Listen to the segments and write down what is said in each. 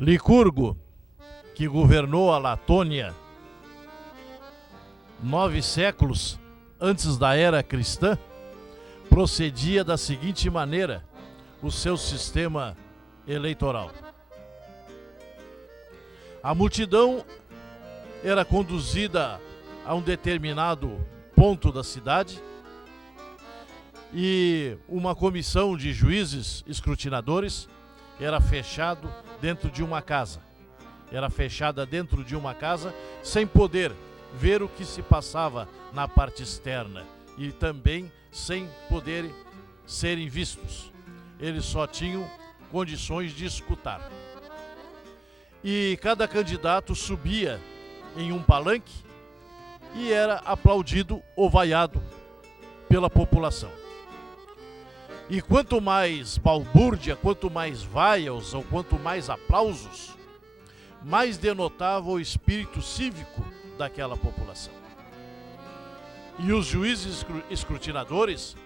Licurgo, que governou a Letônia 9 séculos antes da era cristã, procedia da seguinte maneira o seu sistema eleitoral. A multidão era conduzida a um determinado ponto da cidade e uma comissão de juízes escrutinadores era fechado dentro de uma casa. Era fechada dentro de uma casa sem poder ver o que se passava na parte externa e também sem poder serem vistos. Eles só tinham condições de escutar. E cada candidato subia em um palanque e era aplaudido ou vaiado pela população. E quanto mais balbúrdia, quanto mais vaias ou quanto mais aplausos, mais denotava o espírito cívico daquela população. E os juízes escrutinadores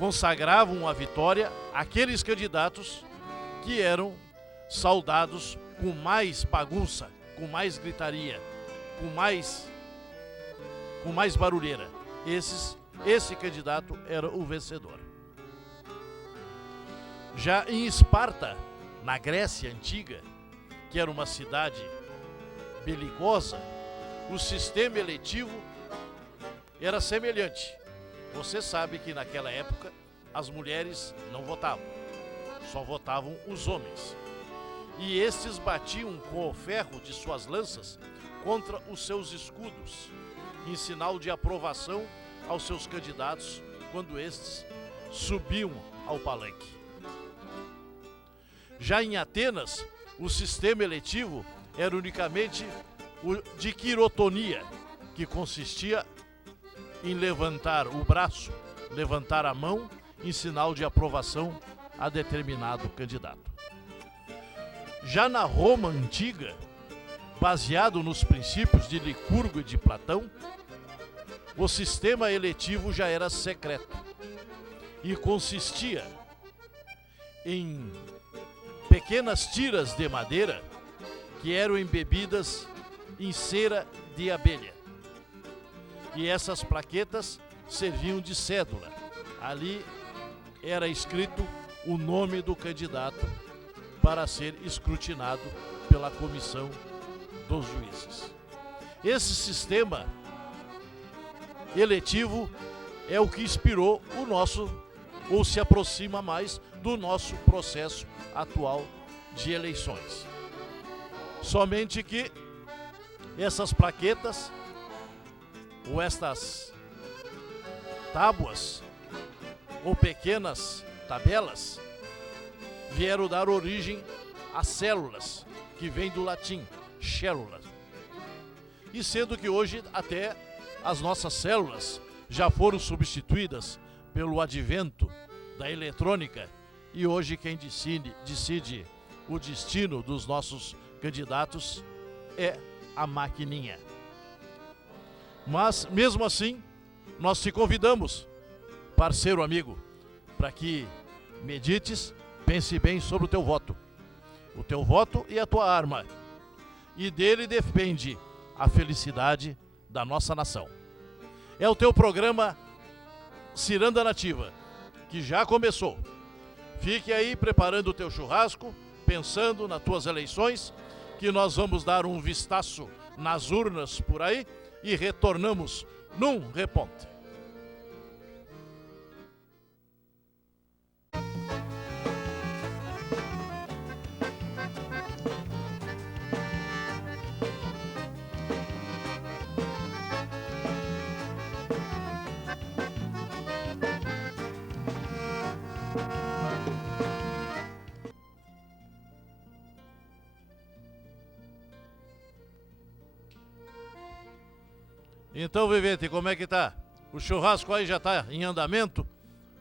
consagravam a vitória àqueles candidatos que eram saudados com mais bagunça, com mais gritaria, com mais barulheira. Esse candidato era o vencedor. Já em Esparta, na Grécia Antiga, que era uma cidade belicosa, o sistema eletivo era semelhante. Você sabe que naquela época as mulheres não votavam, só votavam os homens. E estes batiam com o ferro de suas lanças contra os seus escudos, em sinal de aprovação aos seus candidatos quando estes subiam ao palanque. Já em Atenas, o sistema eletivo era unicamente o de quirotonia, que consistia em levantar o braço, levantar a mão em sinal de aprovação a determinado candidato. Já na Roma antiga, baseado nos princípios de Licurgo e de Platão, o sistema eletivo já era secreto e consistia em pequenas tiras de madeira que eram embebidas em cera de abelha. E essas plaquetas serviam de cédula. Ali era escrito o nome do candidato para ser escrutinado pela comissão dos juízes. Esse sistema eletivo é o que inspirou o nosso, ou se aproxima mais do nosso processo atual de eleições. Somente que essas plaquetas, ou estas tábuas, ou pequenas tabelas, vieram dar origem às células, que vem do latim, célula. E sendo que hoje até as nossas células já foram substituídas pelo advento da eletrônica e hoje quem decide o destino dos nossos candidatos é a maquininha. Mas, mesmo assim, nós te convidamos, parceiro amigo, para que medites, pense bem sobre o teu voto. O teu voto e a tua arma. E dele depende a felicidade da nossa nação. É o teu programa Ciranda Nativa, que já começou. Fique aí preparando o teu churrasco, pensando nas tuas eleições, que nós vamos dar um vistaço nas urnas por aí e retornamos num reponte. Então, Vivente, como é que tá? O churrasco aí já tá em andamento?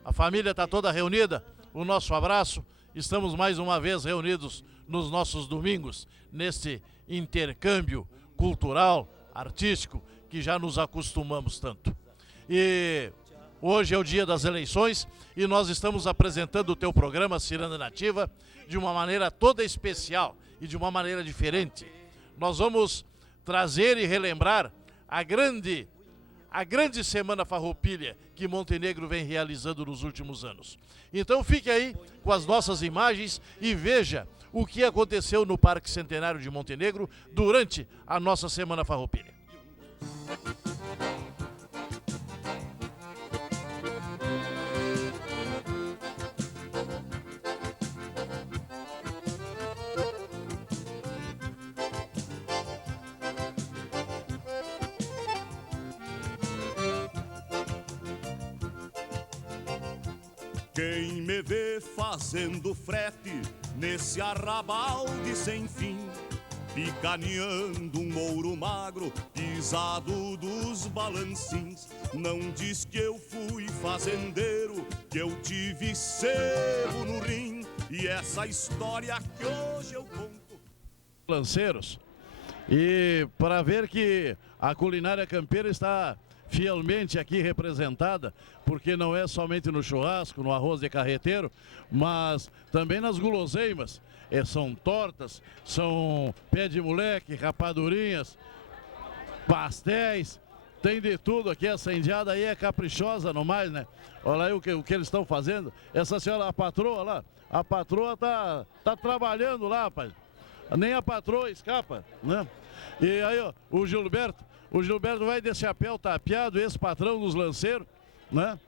A família tá toda reunida? O nosso abraço. Estamos mais uma vez reunidos nos nossos domingos, neste intercâmbio cultural, artístico, que já nos acostumamos tanto. E Hoje é o dia das eleições e nós estamos apresentando o teu programa Ciranda Nativa de uma maneira toda especial e de uma maneira diferente. Nós vamos trazer e relembrar a grande Semana Farroupilha que Montenegro vem realizando nos últimos anos. Então fique aí com as nossas imagens e veja o que aconteceu no Parque Centenário de Montenegro durante a nossa Semana Farroupilha. Quem me vê fazendo frete nesse arrabalde sem fim, picaneando um ouro magro pisado dos balancins, não diz que eu fui fazendeiro, que eu tive sebo no rim, e essa história que hoje eu conto. Lanceiros, e para ver que a culinária campeira está fielmente aqui representada, porque não é somente no churrasco, no arroz de carreteiro, mas também nas guloseimas. São tortas, são pé de moleque, rapadurinhas, pastéis, tem de tudo aqui. Essa indiada aí é caprichosa no mais, né? Olha aí o que eles estão fazendo. Essa senhora, a patroa lá, a patroa tá trabalhando lá, rapaz. Nem a patroa escapa, né? E aí, ó, o Gilberto vai de chapéu tapeado, esse patrão dos lanceiros, né?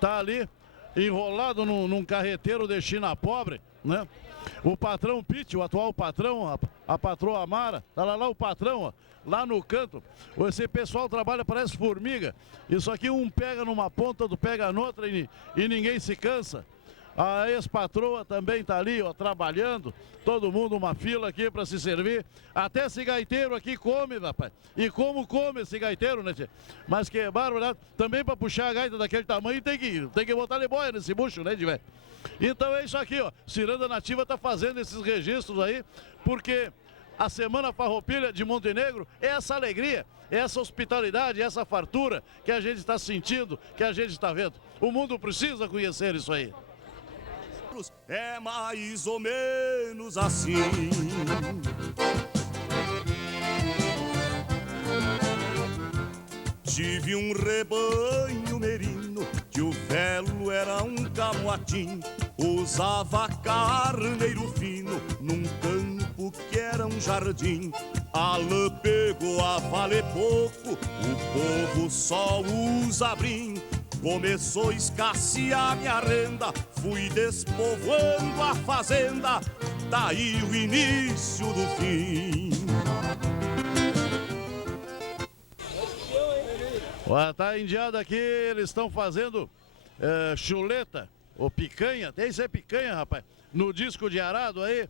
Tá ali, enrolado num carreteiro de China pobre, né? O patrão Pete, o atual patrão, a patroa Amara, tá lá o patrão, ó, lá no canto. Esse pessoal trabalha, parece formiga. Isso aqui um pega numa ponta, outro pega noutra e ninguém se cansa. A ex-patroa também tá ali, ó, trabalhando. Todo mundo uma fila aqui para se servir. Até esse gaiteiro aqui come, rapaz. E como come esse gaiteiro, né, tchê? Mas que bárbaro, também para puxar a gaita daquele tamanho tem que botar de boia nesse bucho, né, de velho? Então é isso aqui, ó. Ciranda Nativa tá fazendo esses registros aí, porque a Semana Farroupilha de Montenegro é essa alegria, é essa hospitalidade, é essa fartura que a gente está sentindo, que a gente está vendo. O mundo precisa conhecer isso aí. É mais ou menos assim. Tive um rebanho merino, que o velo era um camoatim, usava carneiro fino num campo que era um jardim. A lã pegou a valer pouco, o povo só usa brim. Começou a escassear minha renda, fui despovoando a fazenda, daí o início do fim. Tá indiado aqui, eles estão fazendo chuleta, ou picanha, até isso é picanha, rapaz, no disco de arado aí,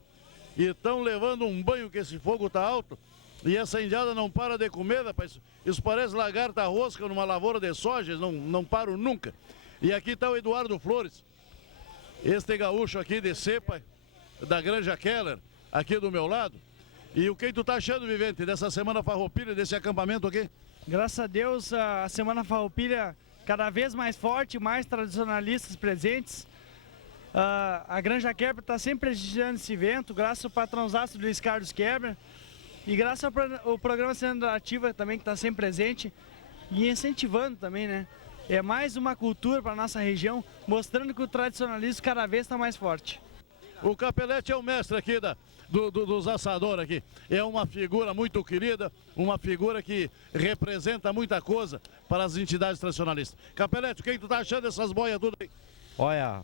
e estão levando um banho que esse fogo tá alto. E essa indiada não para de comer, rapaz. Isso parece lagarta rosca numa lavoura de soja, não param nunca. E aqui está o Eduardo Flores, este gaúcho aqui de cepa, da Granja Keller, aqui do meu lado. E o que tu tá achando, Vivente, dessa Semana Farroupilha, desse acampamento aqui? Graças a Deus, a Semana Farroupilha cada vez mais forte, mais tradicionalistas presentes. A Granja Keller está sempre prestigiando esse evento, graças ao patrãozaço do Luiz Carlos Keller. E graças ao programa Ciranda Nativa também, que está sempre presente e incentivando também, né? É mais uma cultura para a nossa região, mostrando que o tradicionalismo cada vez está mais forte. O Capelete é o mestre aqui dos assadores aqui. É uma figura muito querida, uma figura que representa muita coisa para as entidades tradicionalistas. Capelete, o que tu tá achando dessas boias tudo aí? Olha,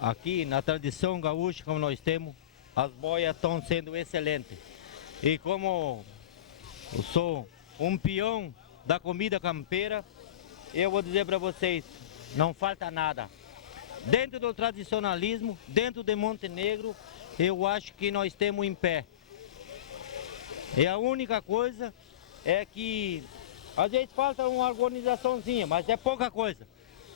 aqui na tradição gaúcha, como nós temos, as boias estão sendo excelentes. E como eu sou um peão da comida campeira, eu vou dizer para vocês, não falta nada. Dentro do tradicionalismo, dentro de Montenegro, eu acho que nós temos em pé. E a única coisa é que às vezes falta uma organizaçãozinha, mas é pouca coisa.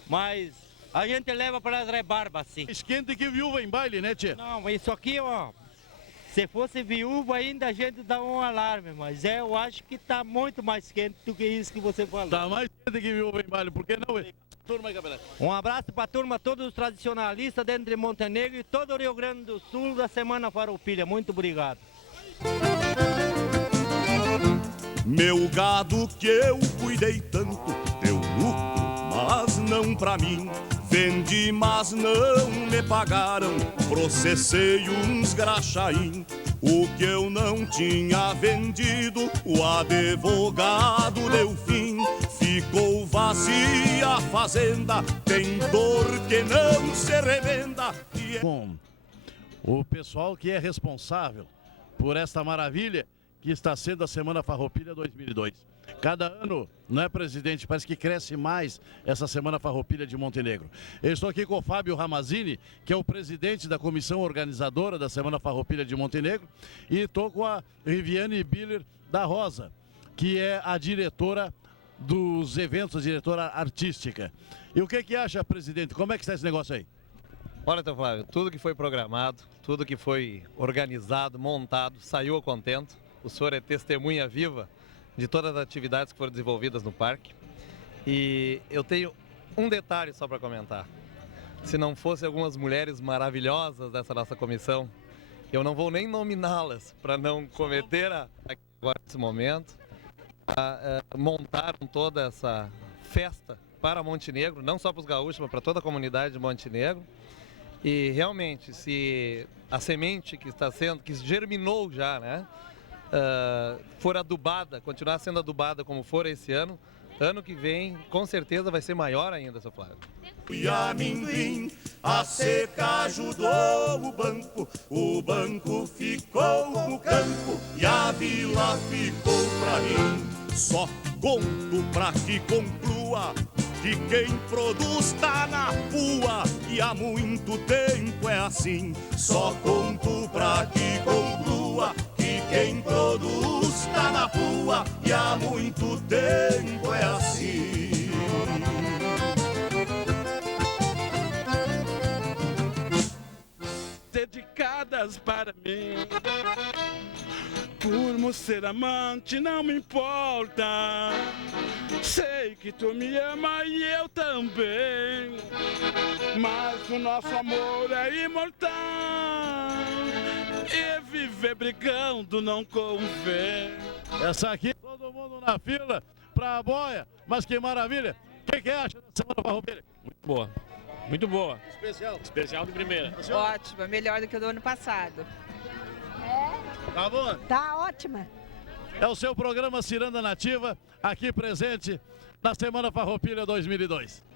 Mas a gente leva para as rebarbas, sim. Esquente que viúva em baile, né, tchê? Não, isso aqui, ó, se fosse viúva ainda a gente dá um alarme, mas eu acho que está muito mais quente do que isso que você falou. Tá mais quente que viúva em baile, por que não? turma aí, Capelete. Um abraço para a turma, todos os tradicionalistas dentro de Montenegro e todo o Rio Grande do Sul da Semana Farroupilha. Muito obrigado. Meu gado que eu cuidei tanto, deu lucro, mas não pra mim. Vendi, mas não me pagaram, processei uns graxaim. O que eu não tinha vendido, o advogado deu fim. Ficou vazia a fazenda, tem dor que não se remenda. Com o pessoal que é responsável por esta maravilha que está sendo a Semana Farroupilha 2002. Cada ano, não é, presidente? Parece que cresce mais essa Semana Farroupilha de Montenegro. Eu estou aqui com o Fábio Ramazini, que é o presidente da comissão organizadora da Semana Farroupilha de Montenegro, e estou com a Riviane Biller da Rosa, que é a diretora dos eventos, a diretora artística. E o que acha, presidente? Como é que está esse negócio aí? Olha, então, Flávio, tudo que foi programado, tudo que foi organizado, montado, saiu a contento. O senhor é testemunha viva de todas as atividades que foram desenvolvidas no parque. E eu tenho um detalhe só para comentar. Se não fossem algumas mulheres maravilhosas dessa nossa comissão, eu não vou nem nominá-las para não cometer agora nesse momento, montaram toda essa festa para Montenegro, não só para os gaúchos, mas para toda a comunidade de Montenegro. E realmente, se a semente que está sendo, que germinou já, né? For adubada, continuar sendo adubada como for esse ano, ano que vem com certeza vai ser maior ainda, seu Flávio. E amendoim, a seca ajudou o banco ficou no campo e a vila ficou pra mim. Só conto pra que conclua que quem produz tá na rua e há muito tempo é assim. Só conto pra que conclua que quem produz tá na rua e há muito tempo é assim. Dedicadas para mim, por ser amante não me importa. Sei que tu me ama e eu também, mas o nosso amor é imortal e viver brigando não convém. Essa aqui, todo mundo na fila pra a boia, mas que maravilha. O que acha da Semana Farroupilha? Muito boa, muito boa. Especial. Especial de primeira. Ótima, melhor do que o do ano passado. Tá bom? Tá ótima. É o seu programa Ciranda Nativa, aqui presente na Semana Farroupilha 2002.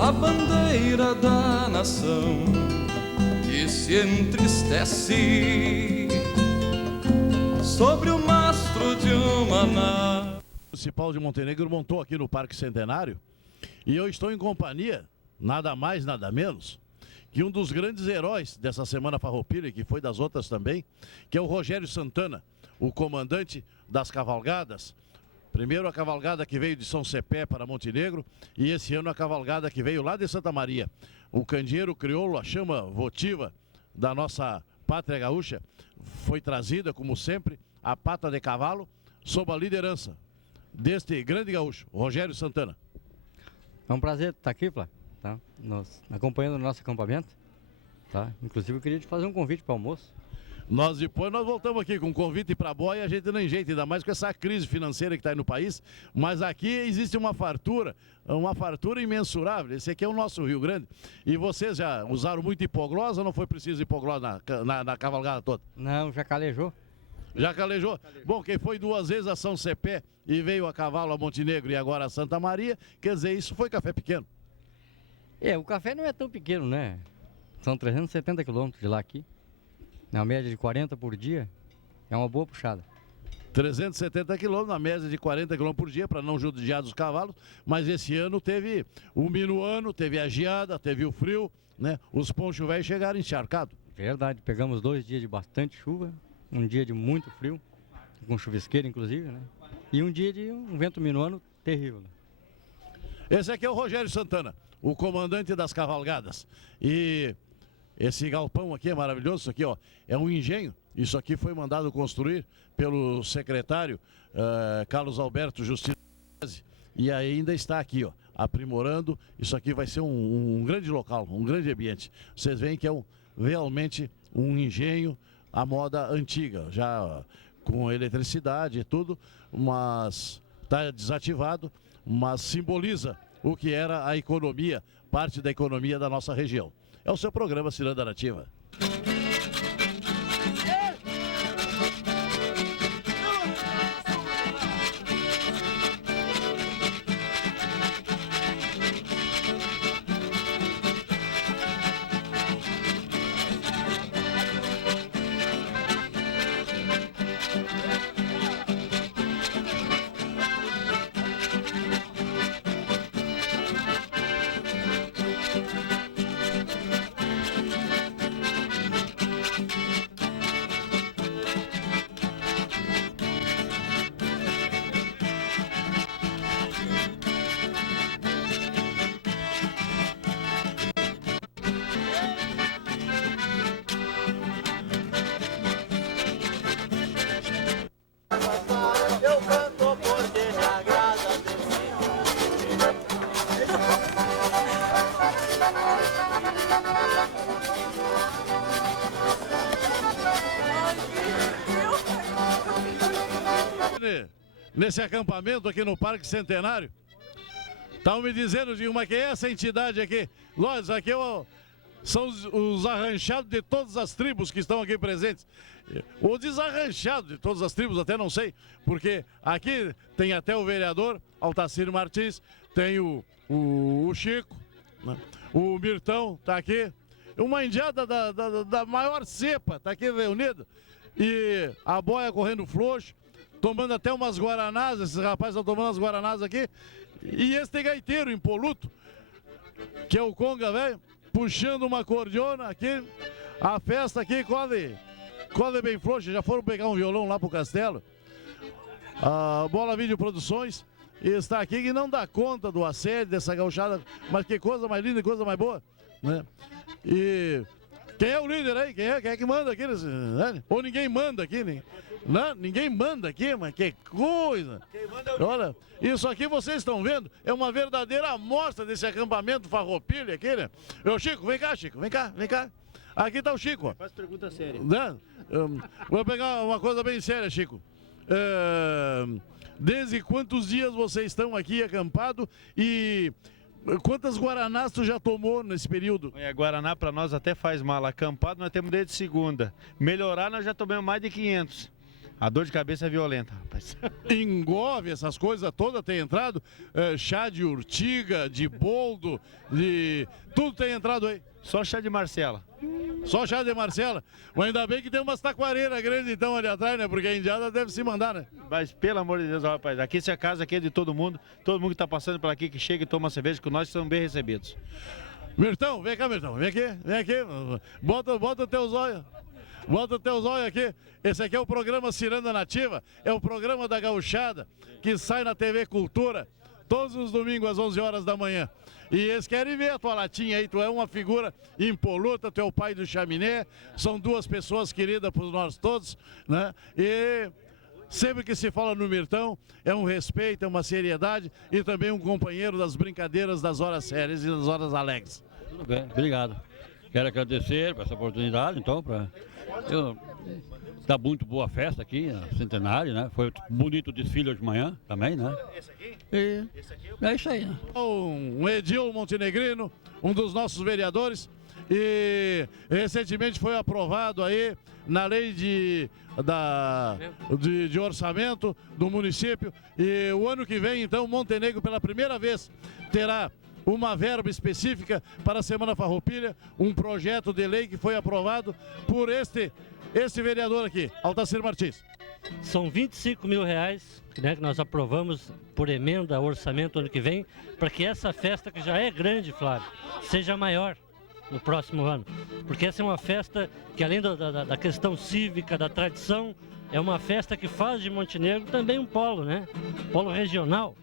A bandeira da nação que se entristece sobre o mastro de uma nave. O Municipal de Montenegro montou aqui no Parque Centenário e eu estou em companhia, nada mais, nada menos, que um dos grandes heróis dessa Semana Farroupilha, que foi das outras também, que é o Rogério Santana, o comandante das cavalgadas. Primeiro a cavalgada que veio de São Cepé para Montenegro e esse ano a cavalgada que veio lá de Santa Maria. O candeeiro crioulo, a chama votiva da nossa pátria gaúcha, foi trazida, como sempre, a pata de cavalo, sob a liderança deste grande gaúcho, Rogério Santana. É um prazer estar aqui, Flávio, tá? Acompanhando o nosso acampamento. Tá? Inclusive eu queria te fazer um convite para almoço. Depois nós voltamos aqui com um convite para a boia, a gente não enjeita, ainda mais com essa crise financeira que está aí no país, mas aqui existe uma fartura imensurável. Esse aqui é o nosso Rio Grande. E vocês já usaram muito hipoglós ou não foi preciso hipoglós na cavalgada toda? Não, já calejou. Já calejou? Bom, quem foi 2 vezes a São Cepé e veio a cavalo a Montenegro e agora a Santa Maria, quer dizer, isso foi café pequeno. O café não é tão pequeno, né? São 370 quilômetros de lá aqui. Na média de 40 por dia, é uma boa puxada. 370 quilômetros, na média de 40 quilômetros por dia, para não judiar dos cavalos, mas esse ano teve o minuano, teve a geada, teve o frio, né? Os ponchos velhos chegaram encharcados. Verdade, pegamos 2 dias de bastante chuva, um dia de muito frio, com chuvisqueira inclusive, né? E um dia de um vento minuano terrível. Esse aqui é o Rogério Santana, o comandante das cavalgadas. E esse galpão aqui é maravilhoso, isso aqui ó, é um engenho. Isso aqui foi mandado construir pelo secretário Carlos Alberto Justino e ainda está aqui, ó, aprimorando. Isso aqui vai ser um grande local, um grande ambiente. Vocês veem que é realmente um engenho à moda antiga, já com eletricidade e tudo, mas está desativado, mas simboliza o que era a economia, parte da economia da nossa região. É o seu programa Ciranda Nativa. Nesse acampamento aqui no Parque Centenário, estão me dizendo de uma que é essa entidade aqui. Nós aqui são os arranchados de todas as tribos que estão aqui presentes. Ou desarranchados de todas as tribos, até não sei, porque aqui tem até o vereador Altacir Martins, tem o Chico, né? O Mirtão está aqui, uma indiada da maior cepa está aqui reunida, e a boia correndo frouxo, tomando até umas guaranás. Esses rapazes estão tomando as guaranás aqui. E esse gaiteiro impoluto, que é o Conga, velho, puxando uma cordiona aqui. A festa aqui corre bem frouxa. Já foram pegar um violão lá pro castelo. A Bola Vídeo Produções está aqui, que não dá conta do assédio dessa gauchada. Mas que coisa mais linda, coisa mais boa, né? E quem é o líder aí? Quem é que manda aqui? Né? Ou ninguém manda aqui, né? Não, ninguém manda aqui, mas que coisa! Olha, isso aqui vocês estão vendo, é uma verdadeira amostra desse acampamento farroupilha aqui, né? Ô Chico, vem cá, Chico, vem cá. Aqui tá o Chico, ó. Faz pergunta séria. Né? Vou pegar uma coisa bem séria, Chico. Desde quantos dias vocês estão aqui acampado e quantas guaranás tu já tomou nesse período? Guaraná para nós até faz mal. Acampado nós temos desde segunda. Melhorar nós já tomamos mais de 500. A dor de cabeça é violenta, rapaz. Engove, essas coisas todas tem entrado? Chá de urtiga, de boldo, de... tudo tem entrado aí? Só chá de Marcela. Só chá de Marcela? Mas ainda bem que tem umas taquareiras grandes então ali atrás, né? Porque a indiada deve se mandar, né? Mas pelo amor de Deus, rapaz, aqui se a casa aqui é de todo mundo que tá passando por aqui, que chega e toma cerveja, que nós somos bem recebidos. Mirtão, vem cá, Mirtão, vem aqui, bota teus olhos. Bota teus olhos aqui. Esse aqui é o programa Ciranda Nativa, é o programa da gauchada que sai na TV Cultura todos os domingos às 11 horas da manhã. E eles querem ver a tua latinha aí, tu é uma figura impoluta, tu é o pai do chaminé, são duas pessoas queridas por nós todos, né? E sempre que se fala no Mirtão, é um respeito, é uma seriedade e também um companheiro das brincadeiras das horas sérias e das horas alegres. Tudo bem, obrigado. Quero agradecer por essa oportunidade, então, está muito boa a festa aqui, a Centenário, né? Foi bonito o desfile hoje de manhã também, né? Esse aqui? E Esse aqui? é isso aí, né? Um Edil Montenegrino, um dos nossos vereadores, e recentemente foi aprovado aí na lei de orçamento do município, e o ano que vem, então, Montenegro pela primeira vez terá uma verba específica para a Semana Farroupilha, um projeto de lei que foi aprovado por este vereador aqui, Altacir Martins. São 25 mil reais, né, que nós aprovamos por emenda ao orçamento ano que vem, para que essa festa, que já é grande, Flávio, seja maior no próximo ano. Porque essa é uma festa que, além da questão cívica, da tradição, é uma festa que faz de Montenegro também um polo, né? Polo regional.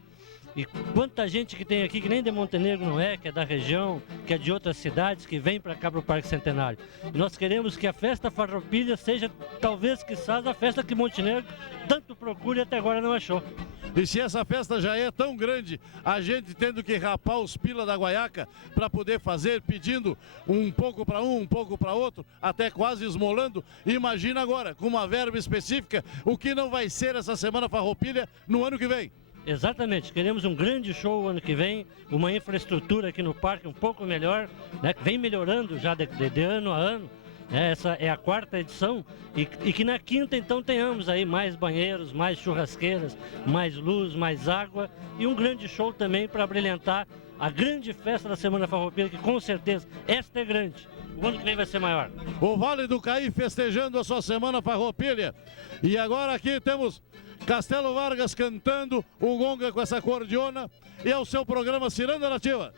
E quanta gente que tem aqui que nem de Montenegro não é, que é da região, que é de outras cidades, que vem para cá para o Parque Centenário. E nós queremos que a festa Farroupilha seja, talvez, quizás, a festa que Montenegro tanto procura e até agora não achou. E se essa festa já é tão grande, a gente tendo que rapar os pila da guaiaca para poder fazer, pedindo um pouco para um pouco para outro, até quase esmolando, imagina agora, com uma verba específica, o que não vai ser essa Semana Farroupilha no ano que vem. Exatamente, queremos um grande show ano que vem, uma infraestrutura aqui no parque um pouco melhor, né, que vem melhorando já de ano a ano, né, essa é a 4ª edição, e que na 5ª então tenhamos aí mais banheiros, mais churrasqueiras, mais luz, mais água e um grande show também para brilhantar a grande festa da Semana Farroupilha, que com certeza esta é grande. O ano que vem vai ser maior. O Vale do Caí festejando a sua Semana Farroupilha. E agora aqui temos Castelo Vargas cantando o gonga com essa cordiona, e é o seu programa Ciranda Nativa.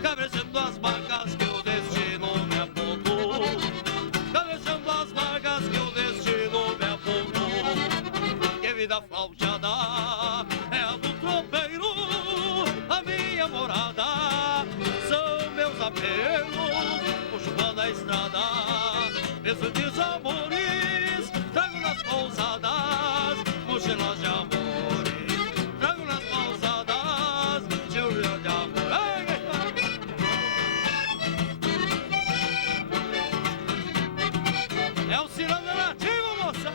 Cabrecendo as marcas que o destino me apontou, cabrecendo as marcas que o destino me apontou. Que vida flauteada é a do tropeiro, a minha morada são meus apelos, puxo pão da estrada, peso desamores, trago nas pousadas, mochilas de amores, trago nas pousadas, chilhão de amor. É o Ciranda Nativo, moça!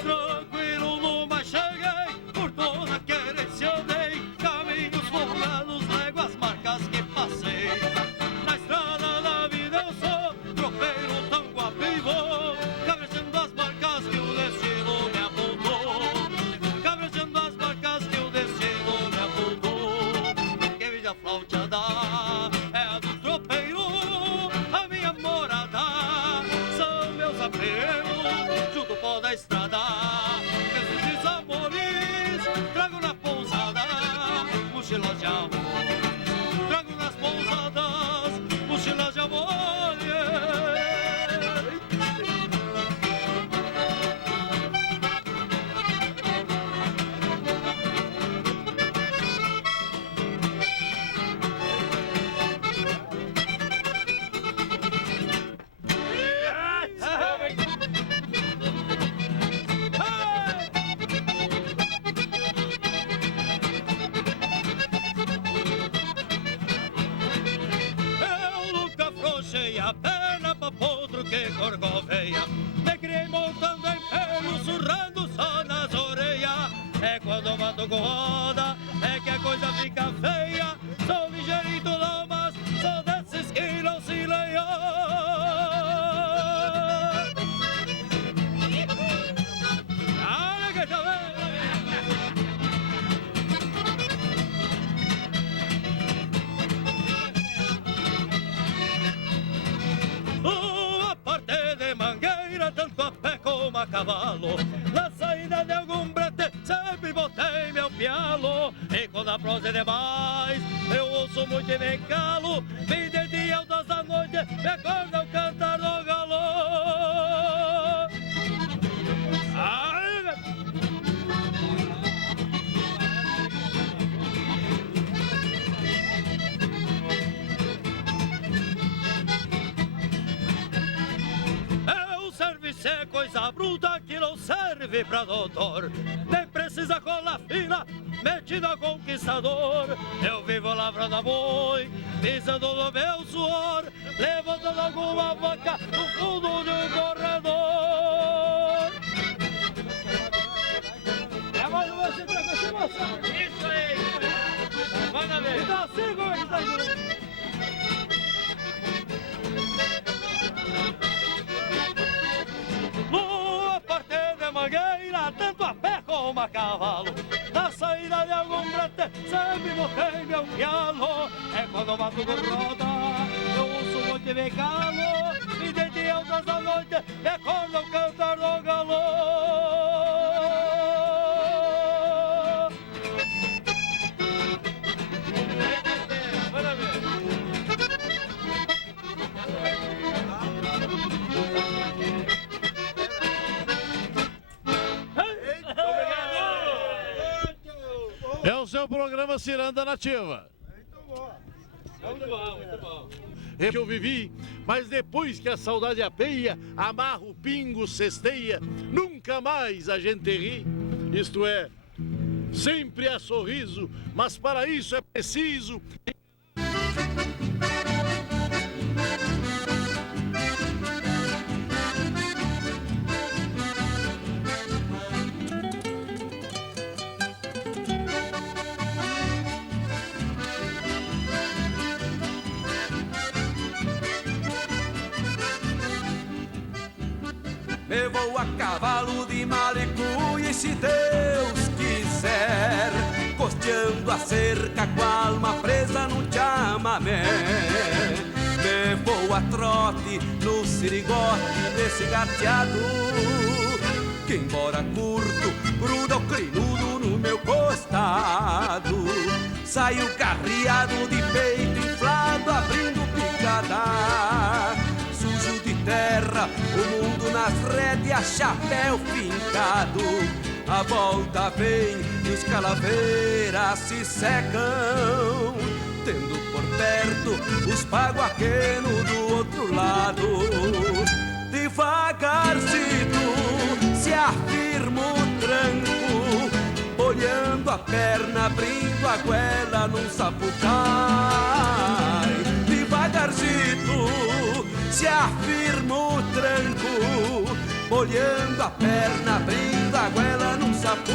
Tranquilo numa cheguei, por toda querência andei, caminhos formados, léguas, marcas que passei. Na estrada da vida eu sou tropeiro, tango vivo, cabrecendo as marcas que o destino me apontou, cabrecendo as marcas que o destino me apontou. Que vida flauteada é a do tropeiro, a minha morada são meus apelos, junto ao pó da estrada, meus desamores, trago na pousada, mochilas de amor, trago nas pousadas, mochilas de amor. Eu nunca afrouxei a perna pra potro que corcoveia, me criei montando em pelo, surrando só nas orelhas. É quando eu mato com roda, é que a coisa fica feia. Sou ligeirito não, mas sou desses que não se leiam. Olha que já vem. Uma parte de mangueira, tanto a pé como a cavalo. Na saída de algum brete, sempre botei meu pialo. E quando a prosa é demais, eu ouço muito e me calo. Me de dia altas da noite, me acorda o cantar do galo. Ai, o serviço é coisa bruta que não serve pra doutor. Nem precisa cola fina, metida conquistador. Eu vivo lavrando boi, pisando no meu suor, levantando alguma vaca no fundo de um corredor. É mais você pra você, moça. Isso aí. Manda ver. Então, segura, Lua parte de mangueira, tanto a pé como a cavalo. Na saída de algum brete, sempre botei meu galo. É quando o mato roda, eu ouço um monte de galo. E desde altas da noite, recordo o cantar do galo. É o seu programa Ciranda Nativa. Muito bom, muito bom. É que eu vivi, mas depois que a saudade apeia, amarro, pingo, cesteia, nunca mais a gente ri. Isto é, sempre há sorriso, mas para isso é preciso... Me vou a cavalo de malicuia e se Deus quiser, costeando a cerca com a alma presa no chamamé. Me vou a trote no sirigote desse gateado, que embora curto, gruda o crinudo no meu costado. Saio carreado de peito inflado, abrindo picada. Sujo de terra, o mundo nas rédeas, chapéu fincado. A volta vem e os calaveiras se secam, tendo por perto os paguaquenos do outro lado. Devagarcito se afirma o tranco, olhando a perna, abrindo a goela num sapucai. Devagarcito se afirma o tranco, olhando a perna, abrindo a goela num sapucai.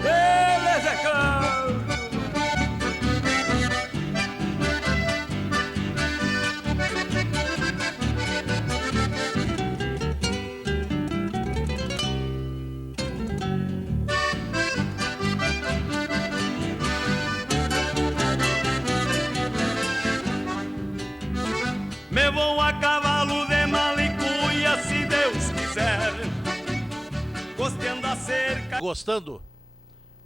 Ele é canto. Me vou a cavalo de malicuia, se Deus quiser, costeando a cerca. Gostando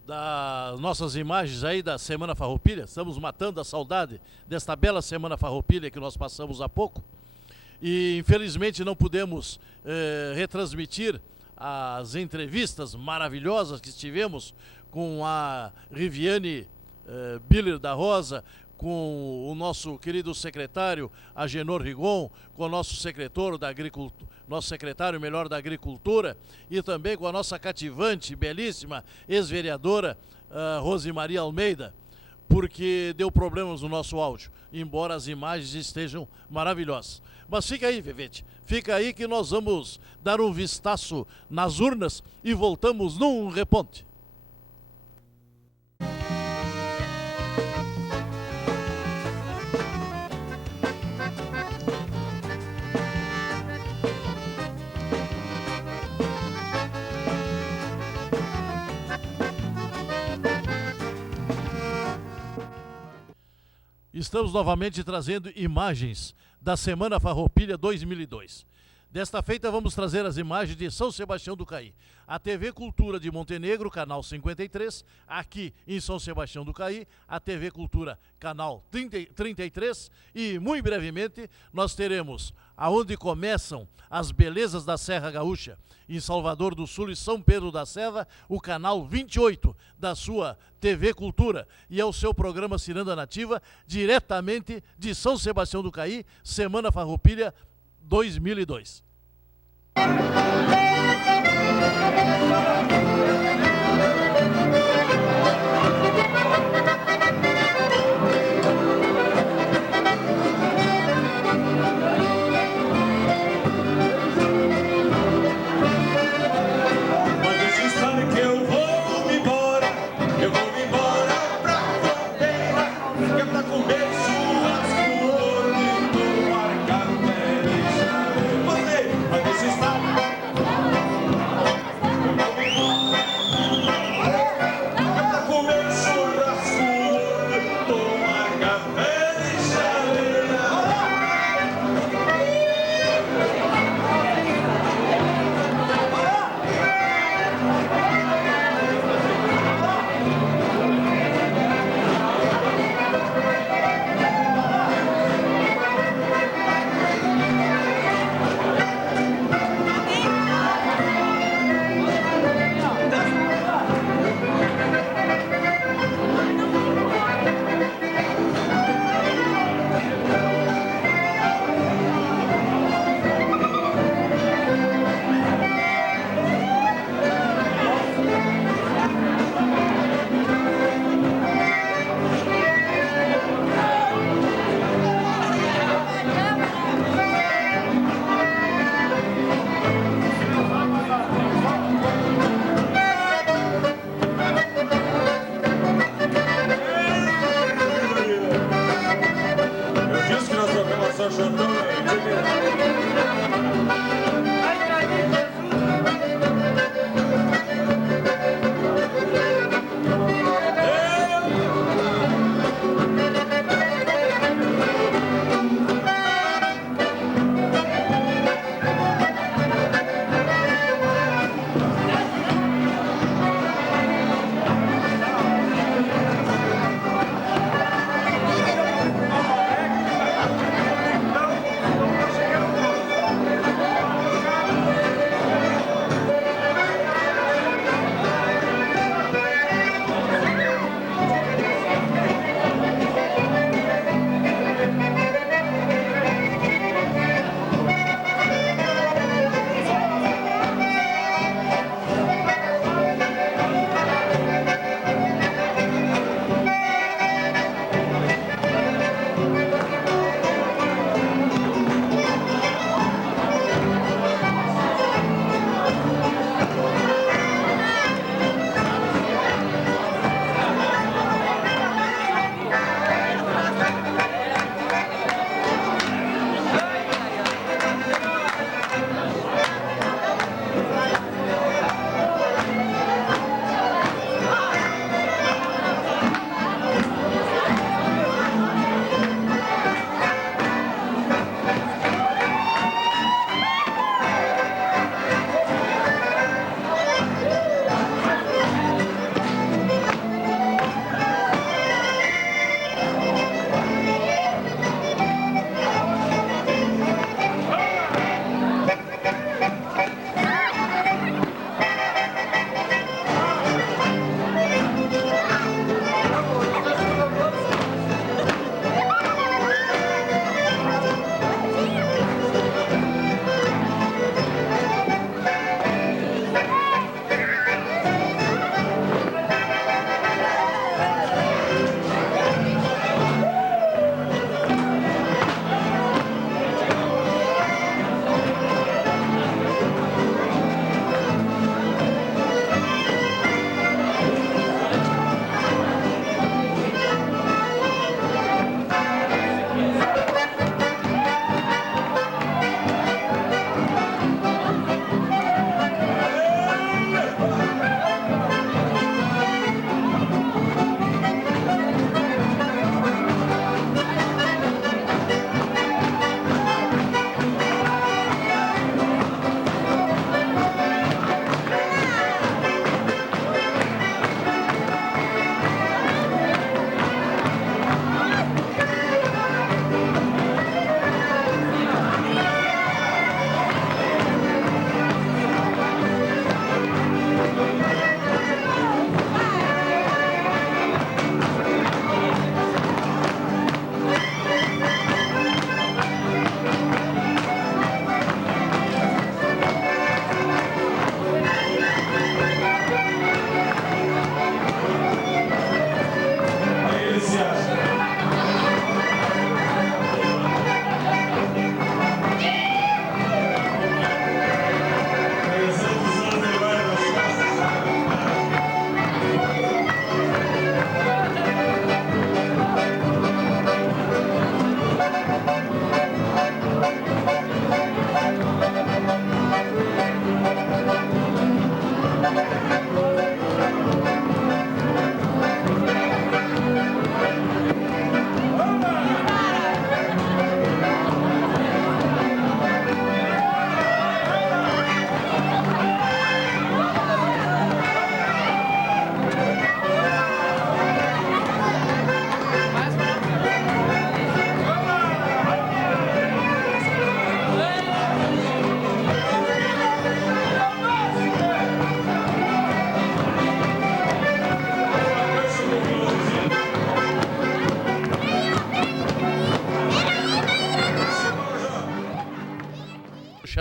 das nossas imagens aí da Semana Farroupilha? Estamos matando a saudade desta bela Semana Farroupilha que nós passamos há pouco. E infelizmente não pudemos retransmitir as entrevistas maravilhosas que tivemos com a Riviane Biller da Rosa, com o nosso querido secretário Agenor Rigon, com o nosso secretário da Agricultura, nosso secretário melhor da Agricultura, e também com a nossa cativante, belíssima ex-vereadora Rosemaria Almeida, porque deu problemas no nosso áudio, embora as imagens estejam maravilhosas. Mas fica aí, Vevete, fica aí que nós vamos dar um vistaço nas urnas e voltamos num reponte. Estamos novamente trazendo imagens da Semana Farroupilha 2002. Desta feita vamos trazer as imagens de São Sebastião do Caí. A TV Cultura de Montenegro, canal 53, aqui em São Sebastião do Caí, a TV Cultura, canal 33, e muito brevemente nós teremos aonde começam as belezas da Serra Gaúcha, em Salvador do Sul e São Pedro da Serra, o canal 28 da sua TV Cultura, e é o seu programa Ciranda Nativa, diretamente de São Sebastião do Caí, Semana Farroupilha 2002.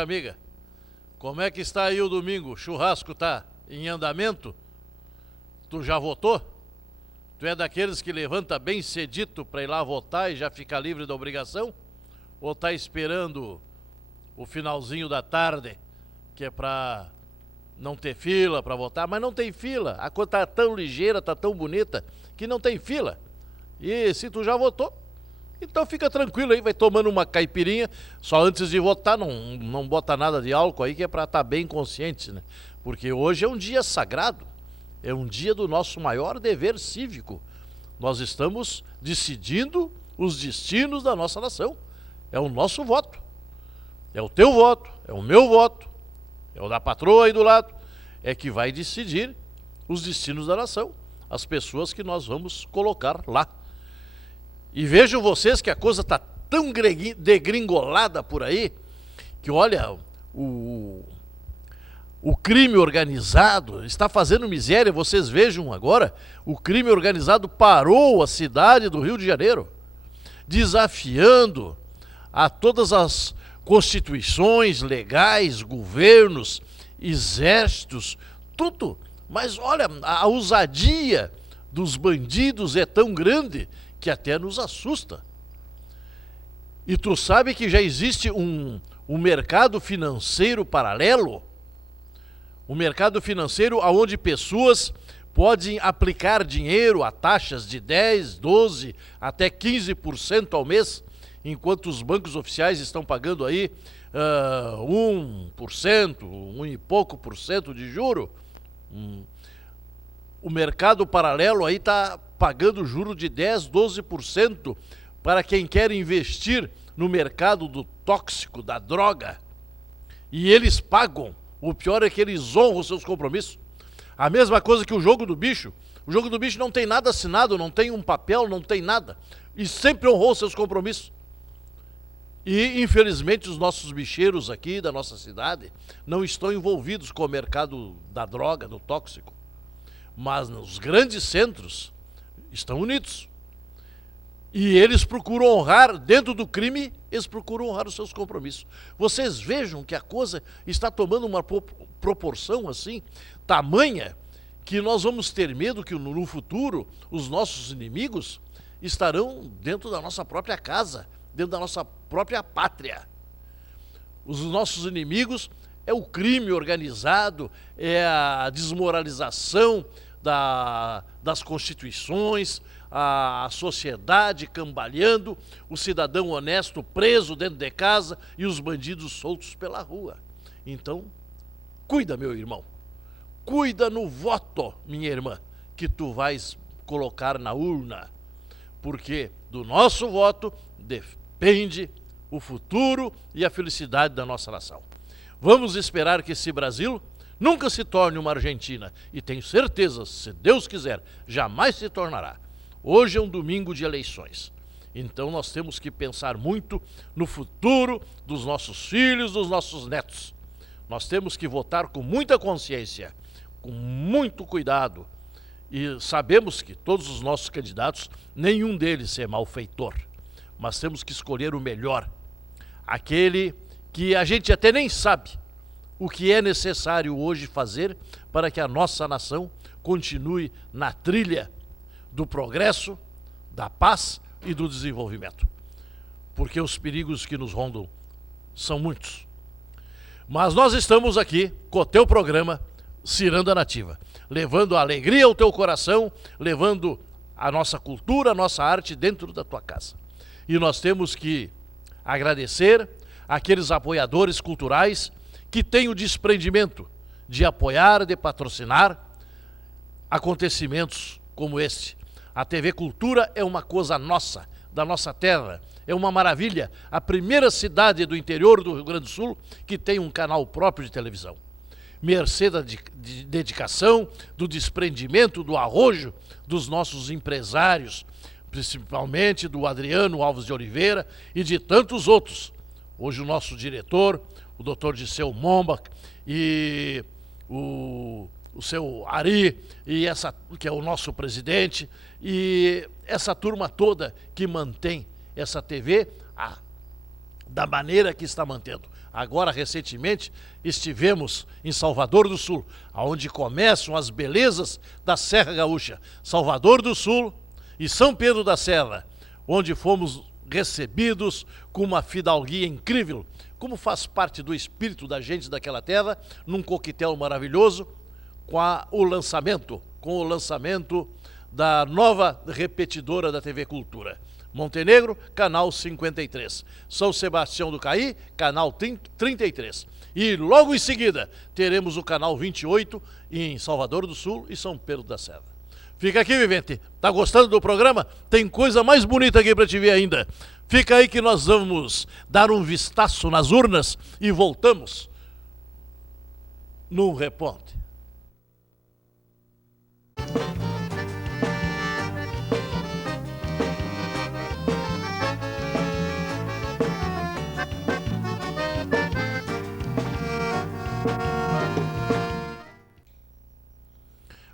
amiga, como é que está aí o domingo? O churrasco tá em andamento? Tu já votou? Tu é daqueles que levanta bem cedito para ir lá votar e já fica livre da obrigação? Ou tá esperando o finalzinho da tarde, que é para não ter fila para votar? Mas não tem fila, a coisa tá tão ligeira, tá tão bonita, que não tem fila. E se tu já votou, então fica tranquilo aí, vai tomando uma caipirinha, só antes de votar, não bota nada de álcool aí, que é para estar bem consciente, né? Porque hoje é um dia sagrado, é um dia do nosso maior dever cívico. Nós estamos decidindo os destinos da nossa nação. É o nosso voto, é o teu voto, é o meu voto, é o da patroa aí do lado, é que vai decidir os destinos da nação, as pessoas que nós vamos colocar lá. E vejam vocês que a coisa está tão degringolada por aí, que olha, o crime organizado está fazendo miséria. Vocês vejam agora, o crime organizado parou a cidade do Rio de Janeiro, desafiando a todas as constituições legais, governos, exércitos, tudo. Mas olha, a ousadia dos bandidos é tão grande que até nos assusta. E tu sabe que já existe um mercado financeiro paralelo? Um mercado financeiro onde pessoas podem aplicar dinheiro a taxas de 10, 12, até 15% ao mês, enquanto os bancos oficiais estão pagando aí 1%, 1 e pouco por cento de juro. O mercado paralelo aí está pagando juro de 10, 12% para quem quer investir no mercado do tóxico, da droga. E eles pagam. O pior é que eles honram os seus compromissos. A mesma coisa que o jogo do bicho. O jogo do bicho não tem nada assinado, não tem um papel, não tem nada. E sempre honrou os seus compromissos. E, infelizmente, os nossos bicheiros aqui da nossa cidade não estão envolvidos com o mercado da droga, do tóxico. Mas nos grandes centros estão unidos. E eles procuram honrar, dentro do crime, eles procuram honrar os seus compromissos. Vocês vejam que a coisa está tomando uma proporção assim, tamanha, que nós vamos ter medo que no futuro os nossos inimigos estarão dentro da nossa própria casa, dentro da nossa própria pátria. Os nossos inimigos é o crime organizado, é a desmoralização das constituições, a sociedade cambaleando, o cidadão honesto preso dentro de casa e os bandidos soltos pela rua. Então, cuida, meu irmão, cuida no voto, minha irmã, que tu vais colocar na urna, porque do nosso voto depende o futuro e a felicidade da nossa nação. Vamos esperar que esse Brasil nunca se torne uma Argentina, e tenho certeza, se Deus quiser, jamais se tornará. Hoje é um domingo de eleições, então nós temos que pensar muito no futuro dos nossos filhos, dos nossos netos. Nós temos que votar com muita consciência, com muito cuidado, e sabemos que todos os nossos candidatos, nenhum deles é malfeitor, mas temos que escolher o melhor, aquele que a gente até nem sabe o que é necessário hoje fazer para que a nossa nação continue na trilha do progresso, da paz e do desenvolvimento. Porque os perigos que nos rondam são muitos. Mas nós estamos aqui com o teu programa Ciranda Nativa, levando a alegria ao teu coração, levando a nossa cultura, a nossa arte dentro da tua casa. E nós temos que agradecer aqueles apoiadores culturais que têm o desprendimento de apoiar, de patrocinar acontecimentos como este. A TV Cultura é uma coisa nossa, da nossa terra, é uma maravilha. A primeira cidade do interior do Rio Grande do Sul que tem um canal próprio de televisão. Mercê da dedicação, do desprendimento, do arrojo dos nossos empresários, principalmente do Adriano Alves de Oliveira e de tantos outros. Hoje o nosso diretor, o Dr. Disseu Momba e o seu Ari, e que é o nosso presidente, e essa turma toda que mantém essa TV da maneira que está mantendo. Agora, recentemente, estivemos em Salvador do Sul, onde começam as belezas da Serra Gaúcha. Salvador do Sul e São Pedro da Serra, onde fomos recebidos com uma fidalguia incrível, como faz parte do espírito da gente daquela terra, num coquetel maravilhoso, com o lançamento da nova repetidora da TV Cultura. Montenegro, canal 53. São Sebastião do Caí, canal 33. E logo em seguida teremos o canal 28 em Salvador do Sul e São Pedro da Serra. Fica aqui, vivente. Tá gostando do programa? Tem coisa mais bonita aqui para te ver ainda. Fica aí que nós vamos dar um vistaço nas urnas e voltamos no Reponte.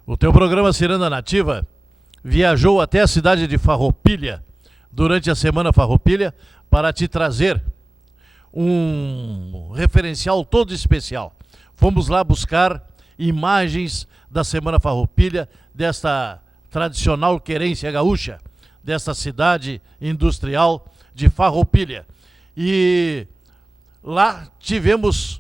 O teu programa Ciranda Nativa viajou até a cidade de Farroupilha durante a Semana Farroupilha para te trazer um referencial todo especial. Fomos lá buscar imagens da Semana Farroupilha, desta tradicional querência gaúcha, desta cidade industrial de Farroupilha. E lá tivemos